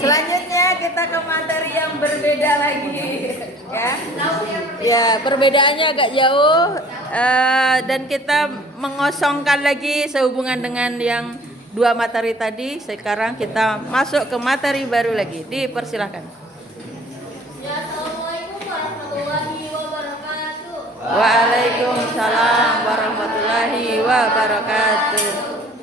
Selanjutnya kita ke materi yang berbeda lagi, ya. Ya, perbedaannya agak jauh dan kita mengosongkan lagi sehubungan dengan yang dua materi tadi. Sekarang kita masuk ke materi baru lagi. Dipersilahkan. Ya, Assalamualaikum warahmatullahi wabarakatuh. Waalaikumsalam warahmatullahi wabarakatuh.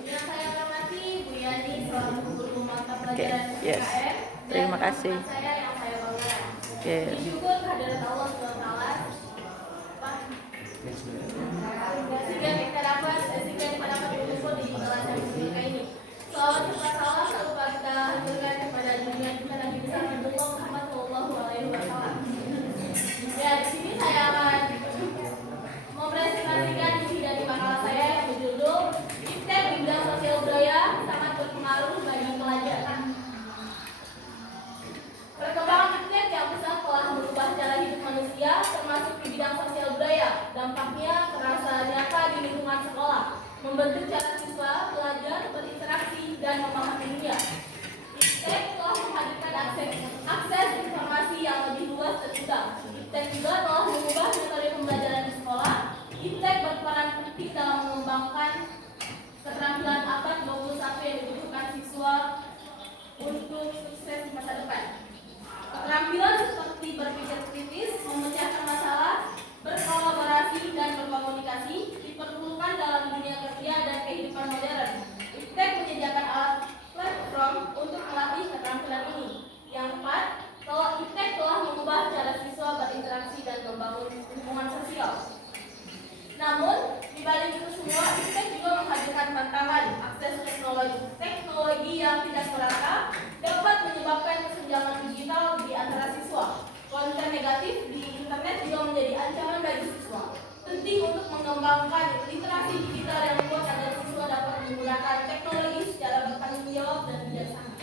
Yang saya hormati Bu Yani selaku guru mata Oke, pelajaran yes. IKN. Terima kasih. Dan saya yang saya banggakan. Oke. Bersyukur kehadirat Allah SWT. Sehingga kita dapat berkumpul di kelas yang mulia ini. Salawat serta salam selalu kita haturkan kepada dunia kita Nabi besar Rasulullah Muhammad SAW. Ya, di sini saya akan mempresentasikan isi dari makalah saya yang berjudul Iptek di bidang sosial budaya sangat berpengaruh bagi pelajar. Perkembangan iptek yang besar telah merubah cara hidup manusia, termasuk di bidang sosial budaya. Dampaknya terasa nyata di lingkungan sekolah, membentuk cara siswa belajar berinteraksi dan memahami dunia. Iptek telah menghadirkan akses informasi yang lebih luas terbuka. Iptek juga telah mengubah metode pembelajaran di sekolah. Iptek berperan penting dalam mengembangkan keterampilan abad 21 yang dibutuhkan siswa untuk sukses di masa depan. Keterampilan seperti berpikir kritis, memecahkan masalah, berkolaborasi, dan berkomunikasi diperlukan dalam dunia kerja dan kehidupan modern. Iptek menyediakan alat platform untuk melatih keterampilan ini. Yang keempat, kalau Iptek telah mengubah cara siswa berinteraksi dan membangun hubungan sosial. Namun, di balik itu semua, Iptek juga menghadirkan tantangan. Akses teknologi yang tidak merata dapat menyebabkan kesenjangan digital di antara siswa. Konten negatif di internet juga menjadi ancaman bagi siswa. Penting untuk mengembangkan literasi digital yang kuat agar siswa dapat menggunakan teknologi secara bertanggung jawab dan bijaksana.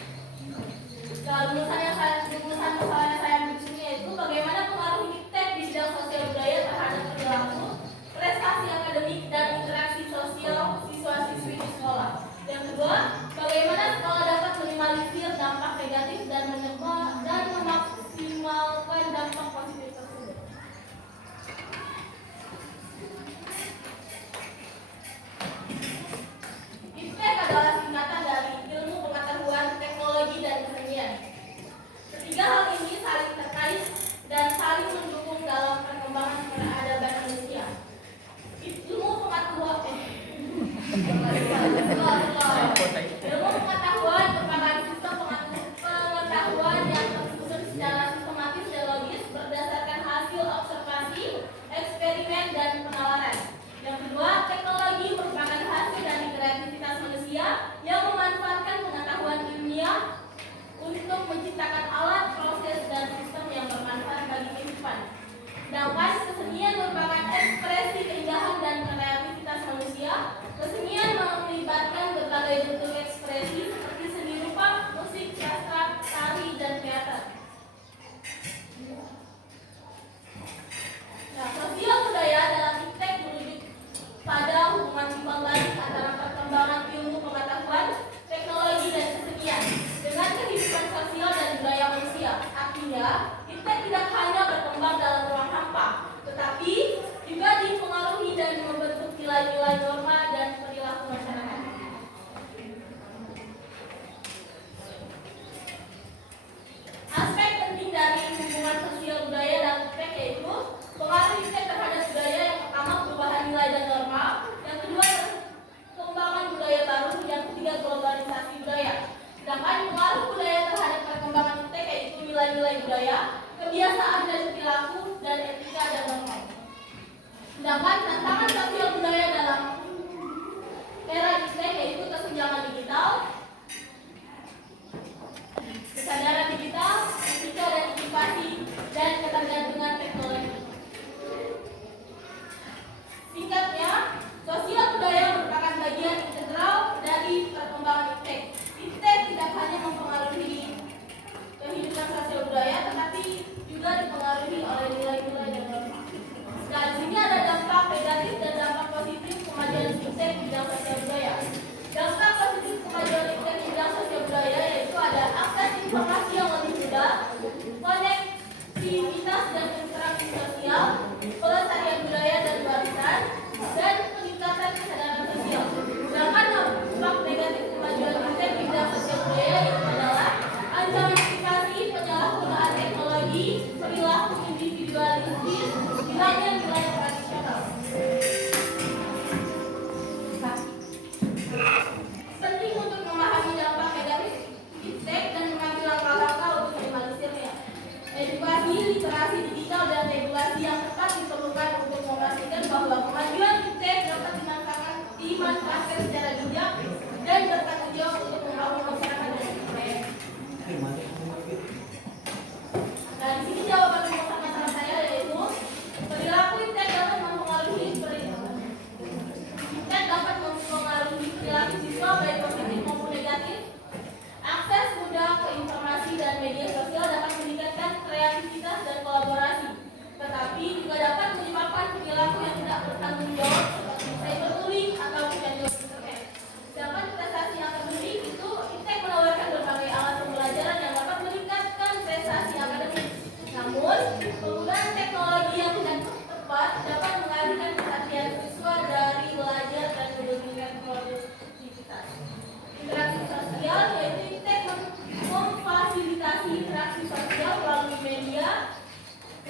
Nah, rumusan masalahnya saya di sini yaitu bagaimana pengaruh Iptek di bidang sosial budaya terhadap perilaku, prestasi akademik dan interaksi sosial siswa-siswi di sekolah. Yang kedua,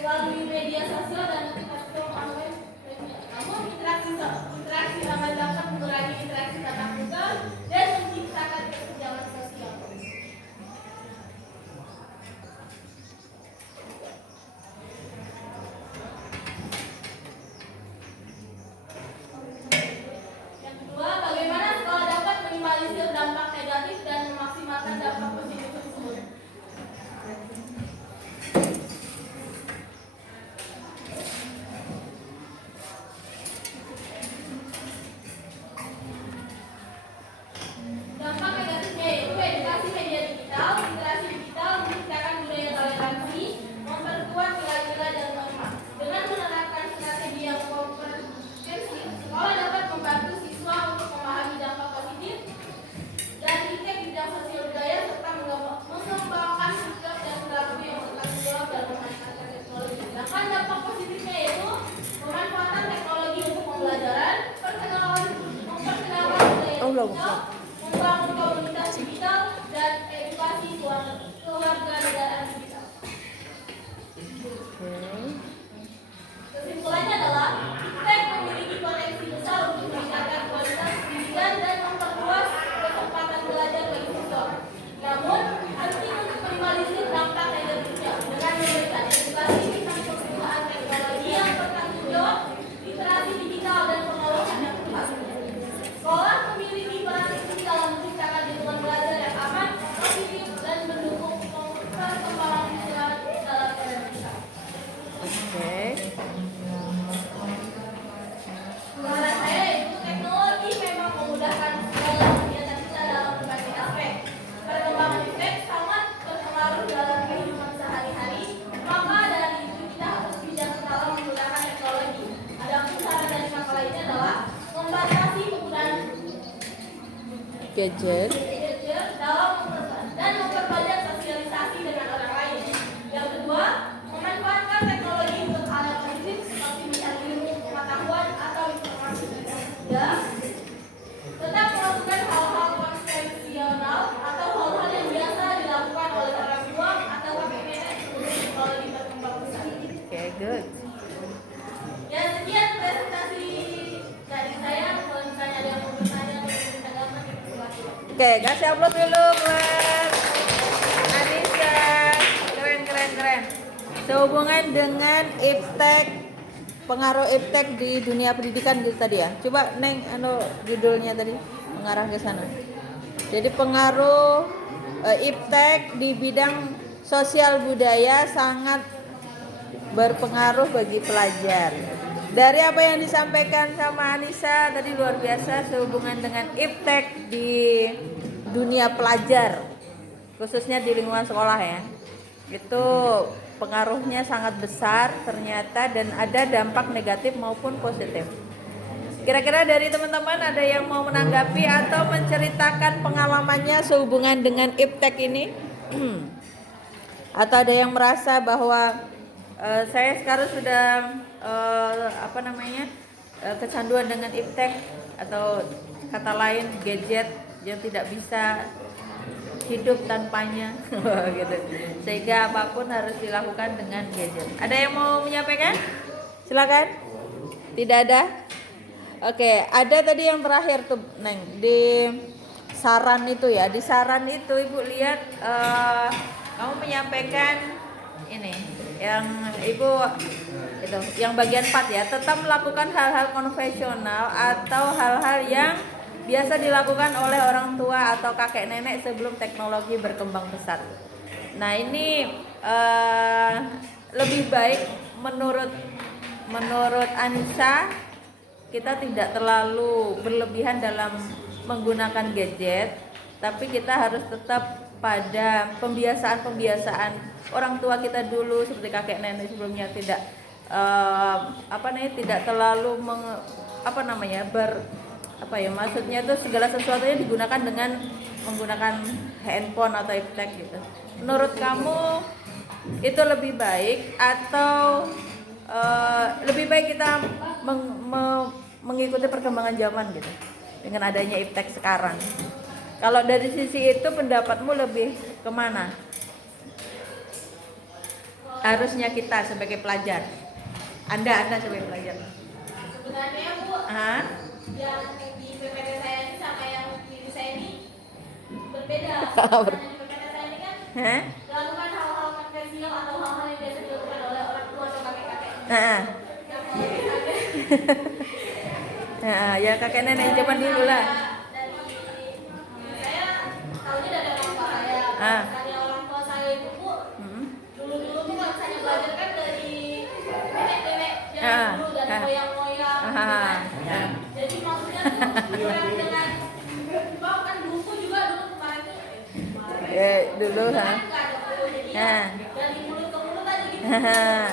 melalui media sosial dan platform online lainnya. Namun interaksi aman dapat mengurangi interaksi tatap muka dan menciptakan kesenjangan sosial. Yang kedua, bagaimana sekolah dapat minimalisir dampak negatif dan memaksimalkan dampak positif tersebut. Dampak negatifnya yaitu edukasi media digital, literasi digital, menciptakan budaya toleransi, memperkuat nilai-nilai dan norma. Dengan menerapkan strategi yang komprehensif, sekolah dapat membantu siswa untuk memahami dampak positif dan iptek bidang sosial budaya serta mengembangkan sikap dan perilaku yang bertanggung jawab dalam memanfaatkan teknologi. Sedangkan dampak positifnya yaitu pemanfaatan teknologi untuk pembelajaran, memperkenalkan budaya digital, membangun komunitas digital, dan edukasi kewarganegaraan digital. Kesimpulannya adalah iptek memiliki potensi besar untuk meningkatkan kualitas pendidikan dan memperluas kesempatan belajar bagi siswa. Namun, penting untuk minimalisir dampak negatifnya dengan memberikan edukasi tentang penggunaan teknologi yang bertanggung jawab, literasi digital, dan pengawasan yang tepat. Sekolah memiliki peran penting dalam menciptakan lingkungan belajar yang aman, positif, dan mendukung perkembangan siswa dalam Indonesia. Oke. Menurut saya yaitu teknologi memang memudahkan segala kegiatan kita dalam berbagai aspek. Perkembangan iptek sangat berpengaruh dalam kehidupan sehari-hari, maka dari itu kita harus bijak dalam menggunakan teknologi. Adapun saran dari makalah ini adalah membatasi penggunaan Gadget. gadget dalam dan memperbanyak sosialisasi dengan orang lain. Yang kedua, memanfaatkan teknologi untuk hal yang positif seperti mencari ilmu, pengetahuan, atau informasi. Ya, tetap melakukan hal-hal konvensional atau hal-hal yang biasa dilakukan oleh orang tua atau kakek nenek sebelum teknologi berkembang pesat. Oke, good. Ya, sekian presentasi dari saya. Kalau misalnya ada yang mau bertanya atau minta gambar, silakan. Oke, kasih upload dulu, kelas. Anissa, keren. Sehubungan dengan iptek, pengaruh iptek di dunia pendidikan gitu tadi ya. Coba Neng, judulnya tadi mengarah ke sana. Jadi pengaruh iptek di bidang sosial budaya sangat berpengaruh bagi pelajar. Dari apa yang disampaikan sama Anissa tadi luar biasa sehubungan dengan iptek di dunia pelajar, khususnya di lingkungan sekolah ya. Itu pengaruhnya sangat besar ternyata dan ada dampak negatif maupun positif. Kira-kira dari teman-teman ada yang mau menanggapi atau menceritakan pengalamannya sehubungan dengan iptek ini? Atau ada yang merasa bahwa saya sekarang sudah kecanduan dengan iptek atau kata lain gadget yang tidak bisa hidup tanpanya gitu. Sehingga apapun harus dilakukan dengan gadget. Ada yang mau menyampaikan? Silakan. Tidak ada? Oke, ada tadi yang terakhir tuh Neng di saran itu ya. Di saran itu Ibu lihat kamu menyampaikan ini yang Ibu itu yang bagian 4 ya, tetap melakukan hal-hal konvensional atau hal-hal yang biasa dilakukan oleh orang tua atau kakek nenek sebelum teknologi berkembang pesat. Nah ini lebih baik menurut Anissa kita tidak terlalu berlebihan dalam menggunakan gadget, tapi kita harus tetap pada pembiasaan orang tua kita dulu seperti kakek nenek sebelumnya tidak tidak terlalu maksudnya itu segala sesuatunya digunakan dengan menggunakan handphone atau iptek gitu. Menurut kamu itu lebih baik atau lebih baik kita mengikuti perkembangan zaman gitu dengan adanya iptek sekarang? Kalau dari sisi itu pendapatmu lebih kemana? Kalau Harusnya kita sebagai pelajar. Anda sebagai pelajar. Sebenarnya Bu, Ah, yang di PPT saya ini sama yang di saya ini berbeda. Ber- Karena di PPT saya ini kan Hah? melakukan hal-hal konvensional atau hal-hal yang biasa dilakukan oleh orang tua atau kakek-kakek. Nah, Yang kalau misalnya nah, ya kakek nenek zaman dulu lah. dari saya tahunya dari orang tua saya. Ah. Misalnya orang tua saya itu Bu, Hmm. dulu-dulu tuh kalau misalnya belajar kan dari nenek-nenek Ah, yang dulu, dari ah. moyang-moyang gitu kan. Ah. Jadi maksudnya tuh dengan bawa kan buku juga dulu kemarin tuh Dulu kan ha. nggak ada buku, jadi ya Ah. dari mulut ke mulut aja gitu. Ah.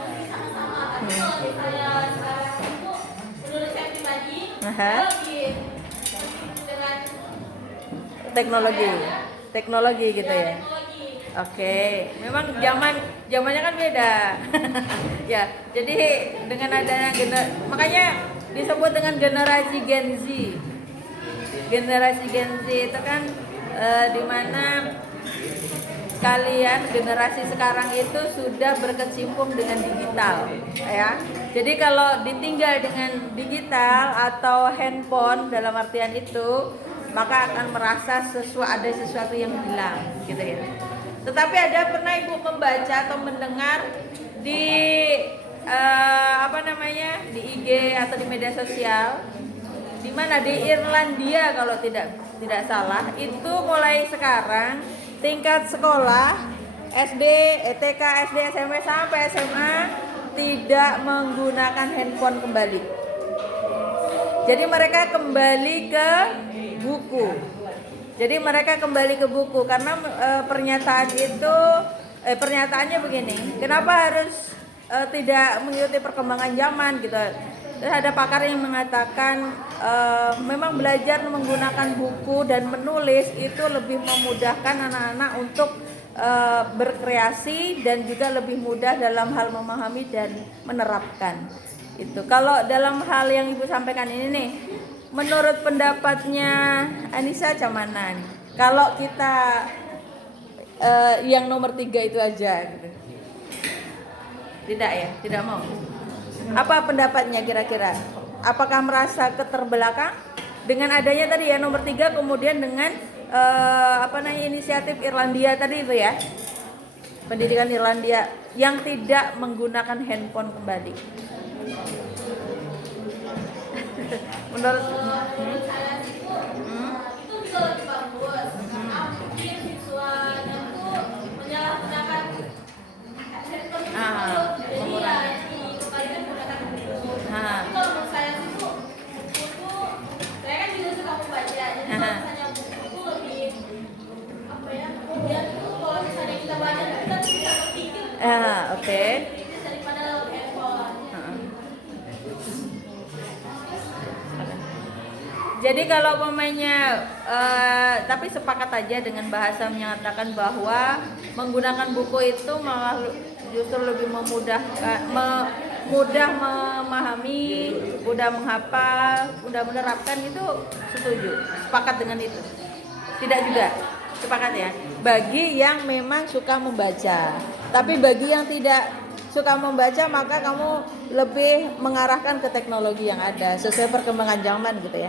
Masih sama-sama. Tapi kalau misalnya sekarang itu menurut saya pribadi, Aha. saya lebih dengan Teknologi gitu ya. teknologi. Oke, memang zamannya kan beda. Ya, jadi dengan adanya makanya disebut dengan generasi Gen Z. Generasi Gen Z itu kan di mana kalian generasi sekarang itu sudah berkecimpung dengan digital, ya. Jadi kalau ditinggal dengan digital atau handphone dalam artian itu, maka akan merasa ada sesuatu yang hilang, gitu ya. Tetapi pernah ibu membaca atau mendengar di di IG atau di media sosial, di mana di Irlandia kalau tidak salah, itu mulai sekarang tingkat sekolah SD, TK, SD, SMP sampai SMA tidak menggunakan handphone kembali. Jadi mereka kembali ke buku. Jadi mereka kembali ke buku karena pernyataannya begini. Kenapa harus tidak mengikuti perkembangan zaman gitu? Terus ada pakar yang mengatakan memang belajar menggunakan buku dan menulis itu lebih memudahkan anak-anak untuk berkreasi dan juga lebih mudah dalam hal memahami dan menerapkan. Itu kalau dalam hal yang ibu sampaikan ini nih, menurut pendapatnya Anissa Camana nih, kalau kita yang nomor 3 itu aja gitu. Tidak ya, tidak mau. Apa pendapatnya kira-kira? Apakah merasa keterbelakang dengan adanya tadi ya nomor 3, kemudian dengan inisiatif Irlandia tadi itu ya, pendidikan Irlandia yang tidak menggunakan handphone kembali? Menurut saya sih Bu, itu juga lebih bagus. Karena mungkin siswanya tuh menyalahgunakan handphone itu, jadi ya dikembalikan menggunakan buku. Tapi kalau menurut saya sih Bu, buku saya kan juga suka membaca. Jadi kalau misalnya buku itu lebih kemudian tuh kalau misalnya kita baca kita tuh bisa berpikir. Oke. Kritis daripada lewat handphone. Jadi kalau pemainnya tapi sepakat aja dengan bahasa menyatakan bahwa menggunakan buku itu malah justru lebih memudahkan, mudah memahami, mudah menghafal, mudah menerapkan, itu setuju, sepakat dengan itu. Tidak juga sepakat ya. Bagi yang memang suka membaca, tapi bagi yang tidak suka membaca maka kamu lebih mengarahkan ke teknologi yang ada sesuai perkembangan zaman gitu ya.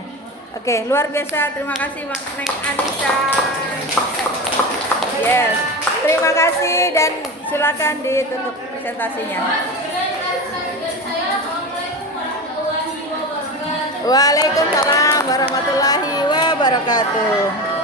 Oke, luar biasa. Terima kasih Neng Anissa. Yes. Terima kasih dan silakan ditutup presentasinya. Waalaikumsalam warahmatullahi wabarakatuh.